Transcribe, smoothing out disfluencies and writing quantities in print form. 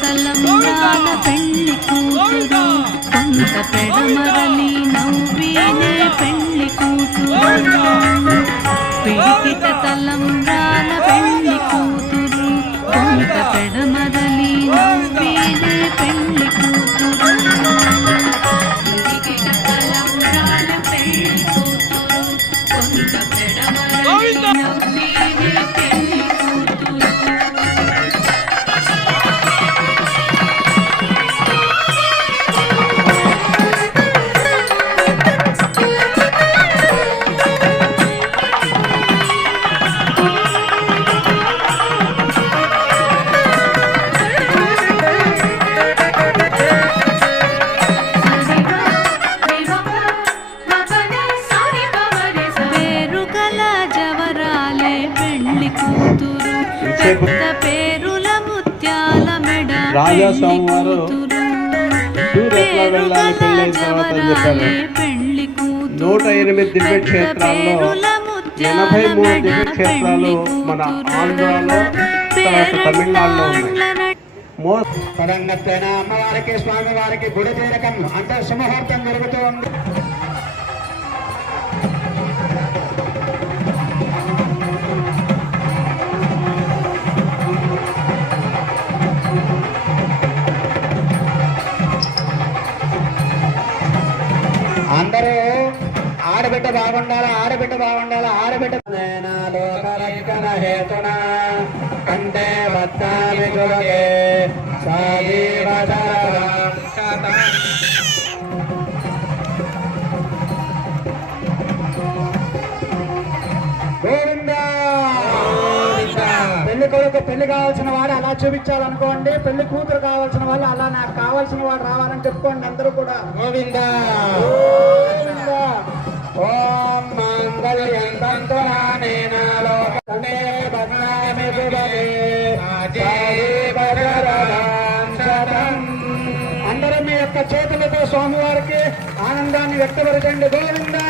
తలంబ్రాల పెళ్లి కూతురు కొంత పెడమరలి నవ్వేనే పెళ్లి కూతురు పిడికిట తలంబ్రాల పెళ్లి కూతురు కొంత పెడమరలి నవ్వేనే పెళ్లి కూతురు పిడికిట తలంబ్రాల పెళ్లి కూతురు కొంత పెడమరలి నవ్వేనే పెళ్లి కూతురు రాజా సోమవారం టూర్ ఎట్లా వెళ్ళాలి పెళ్ళైన తర్వాత అని చెప్పారు. 108 దివ్యక్షేత్రాల్లో 83 దివ్యక్షేత్రాలు మన ఆంధ్రాలో తర్వాత తమిళనాడులో ఉన్నాయి. పరంగత్తైన అమ్మవారికి స్వామివారికి గుడి తీరకం అంటే సుముహూర్తం జరుగుతూ ఉంది. అందరూ ఆడబిడ్డ బాగుండాలి, ఆడబిడ్డ బాగుండాలి, ఆడబిడ్డ లోకరక్షణ హేతున కంటే వత్తామి దుర్గే పెళ్లి కొడుకు పెళ్లి కావాల్సిన వాడు అలా చూపించాలనుకోండి, పెళ్లి కూతురు కావాల్సిన వాళ్ళు అలా నాకు కావాల్సిన వాడు రావాలని చెప్పుకోండి. అందరూ కూడా గోవిందా గోవిందా. ఓం మంగళం తంతునానేన లోకనే బదనామి సుభగే అందరూ మీ యొక్క చేతులతో స్వామివారికి ఆనందాన్ని వ్యక్తపరచండి. గోవిందా.